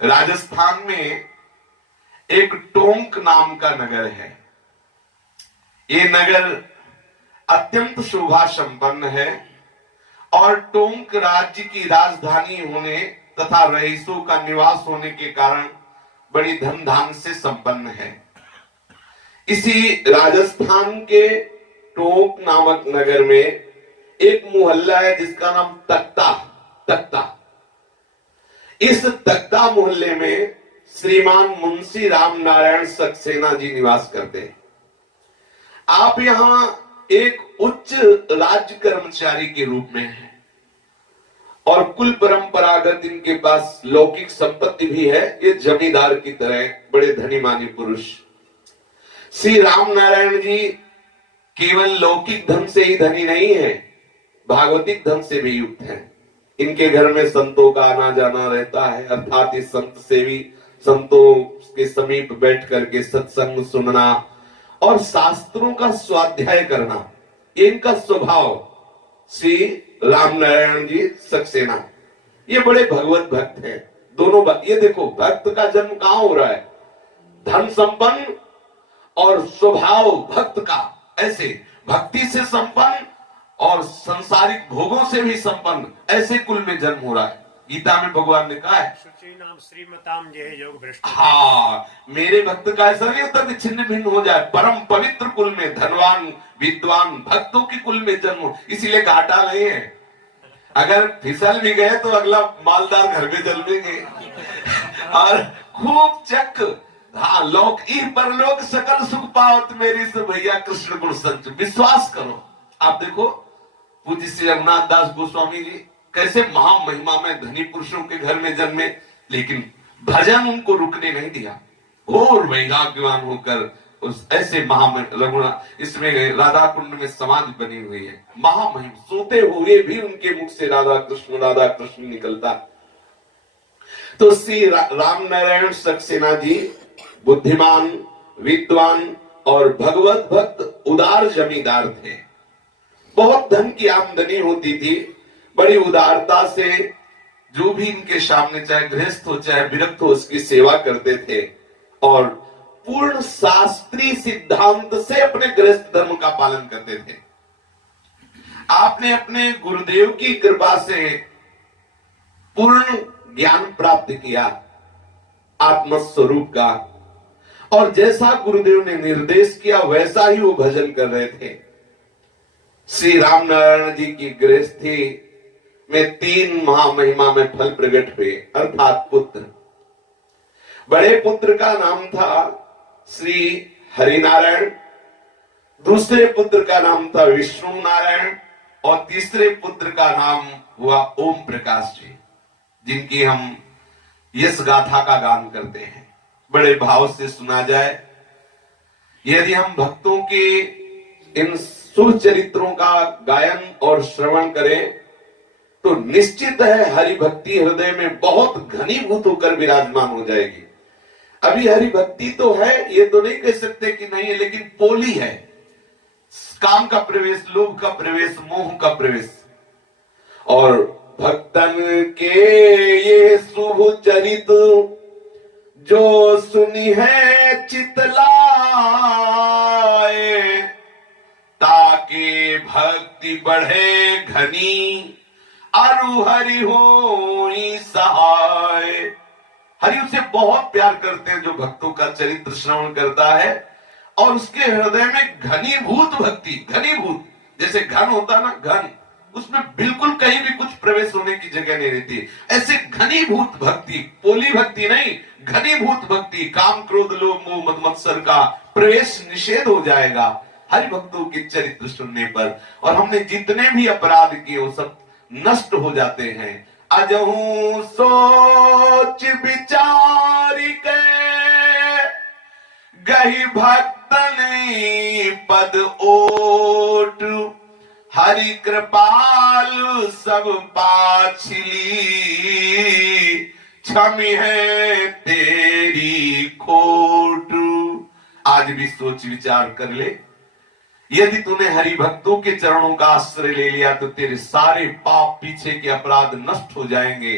राजस्थान में एक टोंक नाम का नगर है। ये नगर अत्यंत शोभा संपन्न है और टोंक राज्य की राजधानी होने तथा रईसों का निवास होने के कारण बड़ी धूमधाम से संपन्न है। इसी राजस्थान के टोंक नामक नगर में एक मोहल्ला है जिसका नाम तख्ता तख्ता। इस तख्ता मोहल्ले में श्रीमान मुंशी राम नारायण सक्सेना जी निवास करते हैं। आप यहां एक उच्च राज्य कर्मचारी के रूप में हैं और कुल परंपरागत इनके पास लौकिक संपत्ति भी है। ये जमींदार की तरह बड़े धनी मानी पुरुष। श्री राम नारायण जी केवल लौकिक धन से ही धनी नहीं है, भागवतिक धन से भी युक्त हैं। इनके घर में संतों का आना जाना रहता है, अर्थात इस संत सेवी संतों के समीप बैठ करके सत्संग सुनना और शास्त्रों का स्वाध्याय करना, ये इनका स्वभाव। श्री राम नारायण जी सक्सेना ये बड़े भगवत भक्त हैं। दोनों ये देखो, भक्त का जन्म कहां हो रहा है? धन संपन्न और स्वभाव भक्त का, ऐसे भक्ति से संपन्न और संसारिक भोगों से भी संपन्न, ऐसे कुल में जन्म हो रहा है। गीता में भगवान ने कहा है, शुचिनाम श्रीमताम जय योग भ्रष्ट। हाँ, मेरे भक्त का ऐसा नहीं होता कि छिन्न भिन्न हो जाए। परम पवित्र कुल में धनवान विद्वान भक्तों के कुल में जन्म हो, इसीलिए घाटा नहीं है। अगर फिसल भी गए तो अगला मालदार घर में जन्मेंगे और खूब चक। हाँ, लोक ई परलोक सकल सुख पावत मेरी से भैया कृष्ण गुण संच। विश्वास करो। आप देखो पूज्य श्री रघुनाथ दास गोस्वामी जी कैसे महामहिमा में धनी पुरुषों के घर में जन्मे, लेकिन भजन उनको रुकने नहीं दिया। घोर वैराग्यवान होकर उस ऐसे रघुनाथ, इसमें राधा कुंड में समाधि बनी हुई है। महामहिम, सोते हुए भी उनके मुख से राधा कृष्ण निकलता। तो श्री राम नारायण सक्सेना जी बुद्धिमान विद्वान और भगवत भक्त उदार जमींदार थे। बहुत धन की आमदनी होती थी। बड़ी उदारता से जो भी इनके सामने, चाहे गृहस्थ हो चाहे विरक्त हो, उसकी सेवा करते थे और पूर्ण शास्त्रीय सिद्धांत से अपने गृहस्थ धर्म का पालन करते थे। आपने अपने गुरुदेव की कृपा से पूर्ण ज्ञान प्राप्त किया आत्मस्वरूप का, और जैसा गुरुदेव ने निर्देश किया वैसा ही वो भजन कर रहे थे। श्री राम नारायण जी की गृहस्थी में 3 महामहिमा में फल प्रकट हुए, अर्थात पुत्र। बड़े पुत्र का नाम था श्री हरिनारायण, दूसरे पुत्र का नाम था विष्णु नारायण और तीसरे पुत्र का नाम हुआ ओम प्रकाश जी, जिनकी हम यश गाथा का गान करते हैं। बड़े भाव से सुना जाए। यदि हम भक्तों के इन शुभ चरित्रों का गायन और श्रवण करें तो निश्चित है हरि भक्ति हृदय में बहुत घनीभूत होकर विराजमान हो जाएगी। अभी हरि भक्ति तो है, ये तो नहीं कह सकते कि नहीं है, लेकिन पोली है। काम का प्रवेश, लोभ का प्रवेश, मोह का प्रवेश। और भक्तन के ये शुभ चरित जो सुनी है चितलाए, ताकि भक्ति बढ़े घनी अरु हरि होई सहाय। हरि उसे बहुत प्यार करते हैं जो भक्तों का चरित्र श्रवण करता है और उसके हृदय में घनीभूत भक्ति, घनीभूत जैसे घन होता ना, घन, उसमें बिल्कुल कहीं भी कुछ प्रवेश होने की जगह नहीं रहती। ऐसे घनीभूत भक्ति, पोली भक्ति नहीं, घनीभूत भक्ति, काम क्रोध लोभ मोह मद मत्सर का प्रवेश निषेध हो जाएगा हरि भक्तों के चरित्र सुनने पर। और हमने जितने भी अपराध किए वो सब नष्ट हो जाते हैं। अजहू सोच विचार के गही भक्तन पद ओट, हरि कृपाल सब पाछली क्षमी है तेरी खोट। आज भी सोच विचार कर ले, यदि तूने हरि भक्तों के चरणों का आश्रय ले लिया तो तेरे सारे पाप पीछे के अपराध नष्ट हो जाएंगे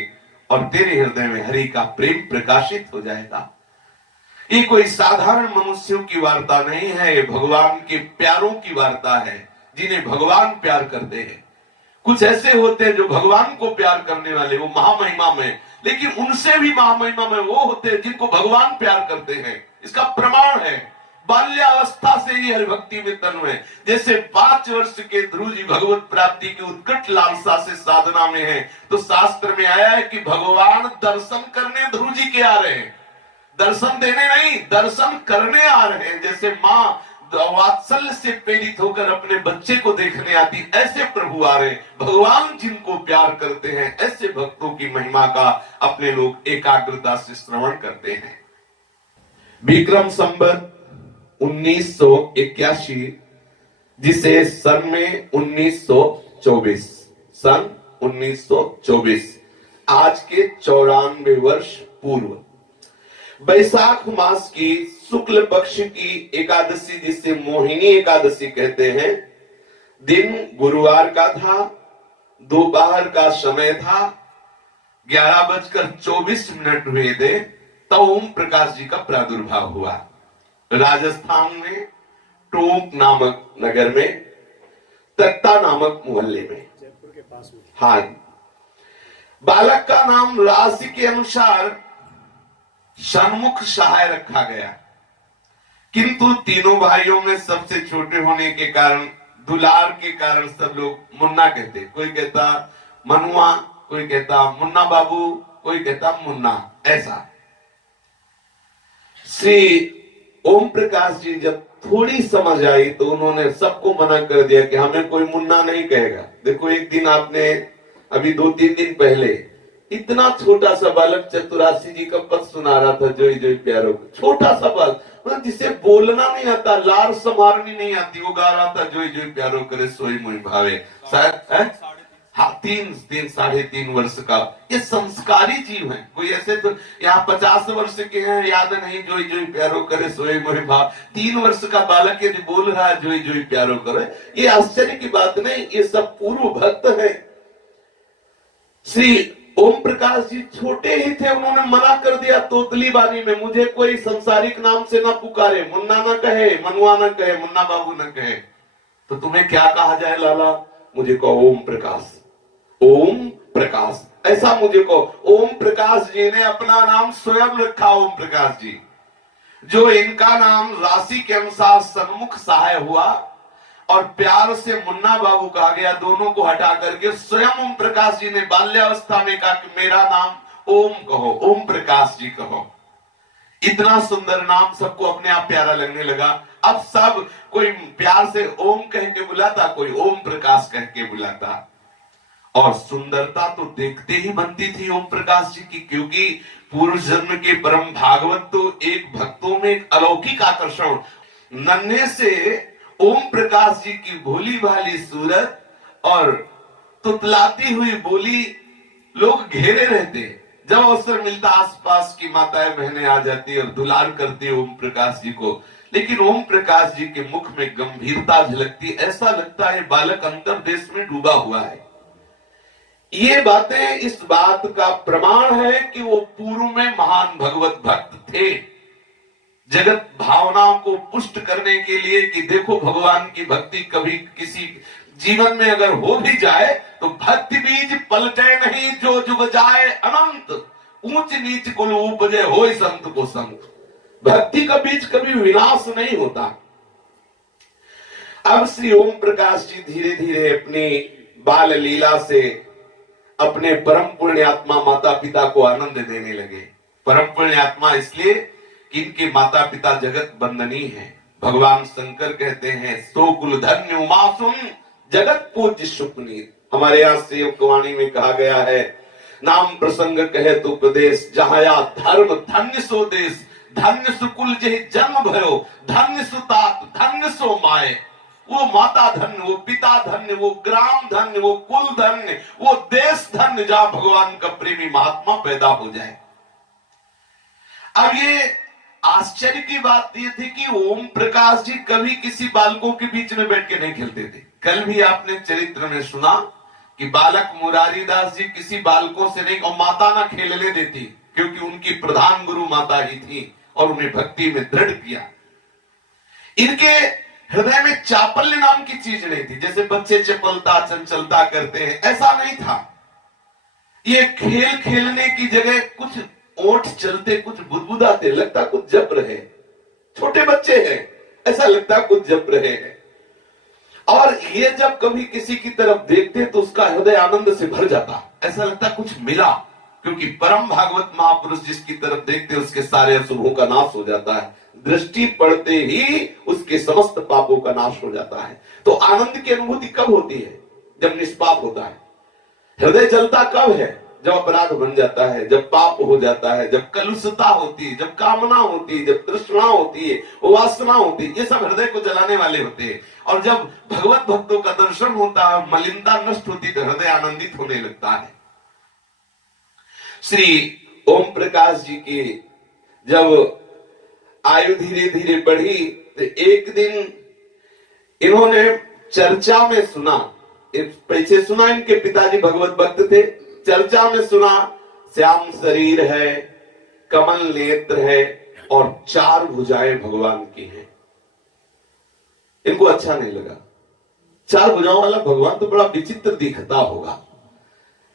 और तेरे हृदय में हरि का प्रेम प्रकाशित हो जाएगा। ये कोई साधारण मनुष्यों की वार्ता नहीं है, ये भगवान के प्यारों की वार्ता है, जिन्हें भगवान प्यार करते हैं। कुछ ऐसे होते हैं जो भगवान को प्यार करने वाले, वो महामहिमा में, लेकिन उनसे भी महामहिमा में वो होते हैं जिनको भगवान प्यार करते हैं। इसका प्रमाण है बाल्यावस्था से ही हरिभक्ति में तन्मय। जैसे 5 वर्ष के ध्रुव जी भगवत प्राप्ति की उत्कट लालसा से साधना में है, तो शास्त्र में आया है कि भगवान दर्शन करने ध्रुव जी के आ रहे हैं, दर्शन देने नहीं, दर्शन करने आ रहे हैं। जैसे माँ वात्सल्य से प्रेरित होकर अपने बच्चे को देखने आती, ऐसे प्रभु आ रहे। भगवान जिनको प्यार करते हैं, ऐसे भक्तों की महिमा का अपने लोग एकाग्रता से श्रवण करते हैं। विक्रम संवत 1981, जिसे सन में 1924, सन 1924, आज के 94 वर्ष पूर्व वैशाख मास की शुक्ल पक्ष की एकादशी, जिसे मोहिनी एकादशी कहते हैं, दिन गुरुवार का था, दोपहर का समय था, 11:24 हुए थे, तब ओम प्रकाश जी का प्रादुर्भाव हुआ। राजस्थान में टोंक नामक नगर में, तख्ता नामक मोहल्ले में, जयपुर के पास में। हाँ, बालक का नाम राशि के अनुसार सन्मुख सहाय रखा गया, किंतु तीनों भाइयों में सबसे छोटे होने के कारण, दुलार के कारण सब लोग मुन्ना कहते। कोई कहता मनुआ, कोई कहता मुन्ना बाबू, कोई कहता मुन्ना। ऐसा श्री ओम प्रकाश जी जब थोड़ी समझ आई तो उन्होंने सबको मना कर दिया कि हमें कोई मुन्ना नहीं कहेगा। देखो, एक दिन आपने अभी 2-3 दिन पहले इतना छोटा सा बालक चतुरासी जी का पद सुना रहा था, जोई जोई प्यारो। छोटा सा बालक, मतलब जिसे बोलना नहीं आता, लार संभारनी नहीं आती, वो गा रहा था जोई जोई प्यारो करे सोई मोहि भावे। शायद हाँ, 3-3.5 वर्ष का। ये संस्कारी जीव है। कोई ऐसे तो यहाँ 50 वर्ष के हैं, याद नहीं जोई जोई प्यारो करे सोई मोहि भाव। 3 वर्ष का बालक यदि बोल रहा है जोई जोई प्यारो करे, ये आश्चर्य की बात नहीं, ये सब पूर्व भक्त है। श्री ओम प्रकाश जी छोटे ही थे, उन्होंने मना कर दिया तोतली बानी में, मुझे कोई संसारिक नाम से ना पुकारे, मुन्ना न कहे, मनुआ न कहे, मुन्ना बाबू न कहे, तो तुम्हें क्या कहा जाए लाला? मुझे कहो ओम प्रकाश, ओम प्रकाश, ऐसा मुझे कहो। ओम प्रकाश जी ने अपना नाम स्वयं रखा, ओम प्रकाश जी। जो इनका नाम राशि के अनुसार सन्मुख सहाय हुआ और प्यार से मुन्ना बाबू कहा गया, दोनों को हटा करके स्वयं ओम प्रकाश जी ने बाल्यावस्था में कहा कि मेरा नाम ओम कहो, ओम प्रकाश जी कहो। इतना सुंदर नाम सबको अपने आप प्यारा लगने लगा। अब सब कोई प्यार से ओम कह के बुलाता, कोई ओम प्रकाश कह के बुलाता। और सुंदरता तो देखते ही बनती थी ओम प्रकाश जी की, क्योंकि पूर्व जन्म के परम भागवत तो एक भक्तों में एक अलौकिक आकर्षण। नन्हे से ओम प्रकाश जी की भोली भाली सूरत और तुतलाती हुई बोली लोग घेरे रहते। जब अवसर मिलता आसपास की माताएं बहनें आ जाती और दुलार करती ओम प्रकाश जी को, लेकिन ओम प्रकाश जी के मुख में गंभीरता झलकती, ऐसा लगता है बालक अंतर्देश में डूबा हुआ है। ये बातें इस बात का प्रमाण है कि वो पूर्व में महान भगवत भक्त थे। जगत भावनाओं को पुष्ट करने के लिए कि देखो भगवान की भक्ति कभी किसी जीवन में अगर हो भी जाए तो भक्ति बीज पलटे नहीं, जो जुग जाए अनंत, ऊंच नीच को उपजे होय संत को संत। भक्ति का बीज कभी विनाश नहीं होता। अब श्री ओम प्रकाश जी धीरे धीरे अपनी बाल लीला से अपने परम पुण्य आत्मा माता पिता को आनंद देने लगे। परम पुण्य आत्मा इसलिए कि इनके माता पिता जगत बंदनीय है। भगवान शंकर कहते हैं सो कुल धन्य उमासुम जगत पूज्य सुपनीत। हमारे यहाँ सेवकवाणी में कहा गया है, नाम प्रसंग कहे तो प्रदेश, जहाँ या धर्म धन्य सो देश, धन्य सुकुल जहि जन्म भयो, धन्य सुतात धन्य सो माए। वो माता धन्य, वो पिता धन्य, वो ग्राम धन्य, वो कुल धन्य, वो देश धन्य, जहां भगवान का प्रेमी महात्मा पैदा हो जाए। अब ये आश्चर्य की बात ये थी कि ओम प्रकाश जी कभी किसी बालकों के बीच में बैठ के नहीं खेलते थे। कल भी आपने चरित्र में सुना कि बालक मुरारी दास जी किसी बालकों से नहीं, और माता ना खेलने देती, क्योंकि उनकी प्रधान गुरु माता ही थी और उन्हें भक्ति में दृढ़ किया। इनके हृदय में चापल्य नाम की चीज नहीं थी, जैसे बच्चे चपलता चंचलता करते हैं, ऐसा नहीं था। ये खेल खेलने की जगह कुछ ओठ चलते, कुछ बुदबुदाते, लगता कुछ जप रहे, छोटे बच्चे हैं, ऐसा लगता कुछ जप रहे हैं। और ये जब कभी किसी की तरफ देखते तो उसका हृदय आनंद से भर जाता, ऐसा लगता कुछ मिला, क्योंकि परम भागवत महापुरुष जिसकी तरफ देखते उसके सारे अशुभों का नाश हो जाता है, दृष्टि पड़ते ही उसके समस्त पापों का नाश हो जाता है। तो आनंद की अनुभूति कब होती है? जब निष्पाप होता है। हृदय जलता कब है? जब अपराध बन जाता है, जब पाप हो जाता है, जब कलुषता होती है, जब कामना होती है, जब तृष्णा होती है, वासना होती है, ये सब हृदय को जलाने वाले होते हैं। और जब भगवत भक्तों का दर्शन होता है, मलिनता नष्ट होती, तो हृदय आनंदित होने लगता है। श्री ओम प्रकाश जी की जब आयु धीरे धीरे बढ़ी तो एक दिन इन्होंने चर्चा में सुना, पीछे सुना, इनके पिताजी भगवत भक्त थे, चर्चा में सुना श्याम शरीर है, कमल नेत्र है और 4 भुजाएं भगवान की हैं। इनको अच्छा नहीं लगा, 4 भुजाओं वाला भगवान तो बड़ा विचित्र दिखता होगा,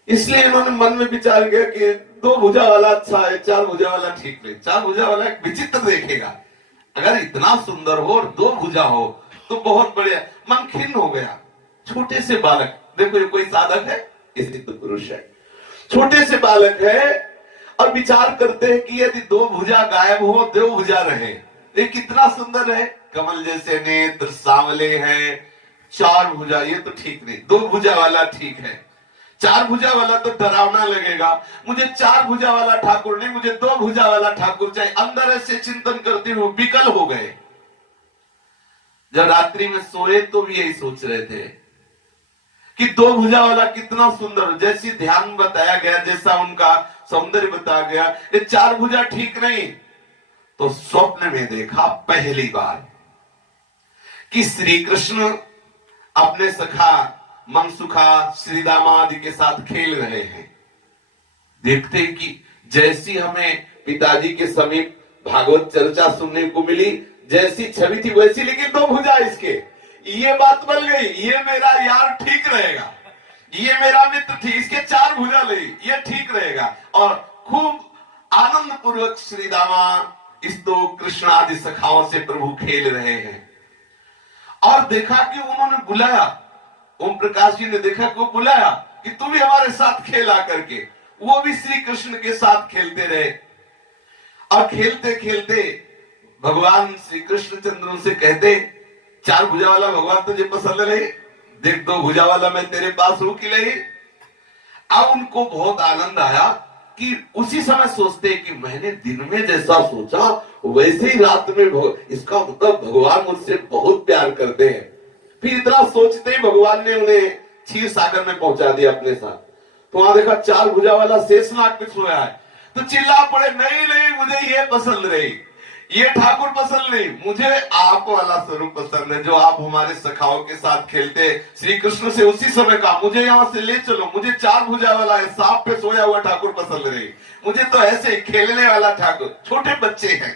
इसलिए इन्होंने मन में विचार किया कि 2 भुजा वाला अच्छा है, 4 भुजा वाला ठीक नहीं। 4 भुजा वाला एक विचित्र देखेगा, अगर इतना सुंदर हो और 2 भुजा हो तो बहुत बढ़िया। मन खिन्न हो गया। छोटे से बालक, देखो ये कोई साधक है, इसी तो पुरुष है, छोटे से बालक है और विचार करते हैं कि यदि 2 भुजा गायब हो, 2 भुजा रहे, ये कितना सुंदर है, कमल जैसे नेत्र, सांवले हैं, 4 भुजा, ये तो ठीक नहीं, 2 भुजा वाला ठीक है। 4 भुजा वाला तो डरावना लगेगा, मुझे 4 भुजा वाला ठाकुर नहीं, मुझे 2 भुजा वाला ठाकुर चाहिए। अंदर ऐसे चिंतन करते हुए विकल हो गए। जब रात्रि में सोए तो भी यही सोच रहे थे कि 2 भुजा वाला कितना सुंदर, जैसी ध्यान बताया गया, जैसा उनका सौंदर्य बताया गया, ये 4 भुजा ठीक नहीं। तो स्वप्न में देखा पहली बार कि श्री कृष्ण अपने सखा मनसुखा श्रीदामा आदि के साथ खेल रहे हैं। देखते कि जैसी हमें पिताजी के समीप भागवत चर्चा सुनने को मिली, जैसी छवि थी वैसी, लेकिन 2 भुजा इसके, ये बात बन गई, ये मेरा यार ठीक रहेगा, ये मेरा मित्र थी, इसके 4 भुजा ले, ये ठीक रहेगा। और खूब आनंद पूर्वक श्रीदामा इस 2 कृष्ण आदि सखाओं से प्रभु खेल रहे हैं। और देखा कि उन्होंने बुलाया, ओम प्रकाश जी ने देखा कि वो बुलाया कि तू भी हमारे साथ खेला करके, वो भी श्री कृष्ण के साथ खेलते रहे। और खेलते खेलते भगवान श्री कृष्णचंद्र उनसे कहते, 4 भुजा वाला भगवान तुझे पसंद नहीं, देख 2 भुजा वाला मैं तेरे पास हूं कि नहीं। अब उनको बहुत आनंद आया कि उसी समय सोचते कि मैंने दिन में जैसा सोचा वैसे ही रात में इसका मतलब भगवान मुझसे बहुत प्यार करते हैं। फिर इतना सोचते ही भगवान ने उन्हें क्षीर सागर में पहुंचा दिया अपने साथ। तो वहां देखा 4 भुजा वाला शेषनाग पे सोया है, तो चिल्ला पड़े, नहीं नहीं मुझे ये पसंद नहीं, ये ठाकुर पसंद नहीं, मुझे आप वाला स्वरूप पसंद है जो आप हमारे सखाओं के साथ खेलते श्री कृष्ण से। उसी समय कहा मुझे यहाँ से ले चलो, मुझे 4 भुजा वाला है, सांप पे सोया हुआ ठाकुर पसंद नहीं, मुझे तो ऐसे खेलने वाला ठाकुर। छोटे बच्चे हैं,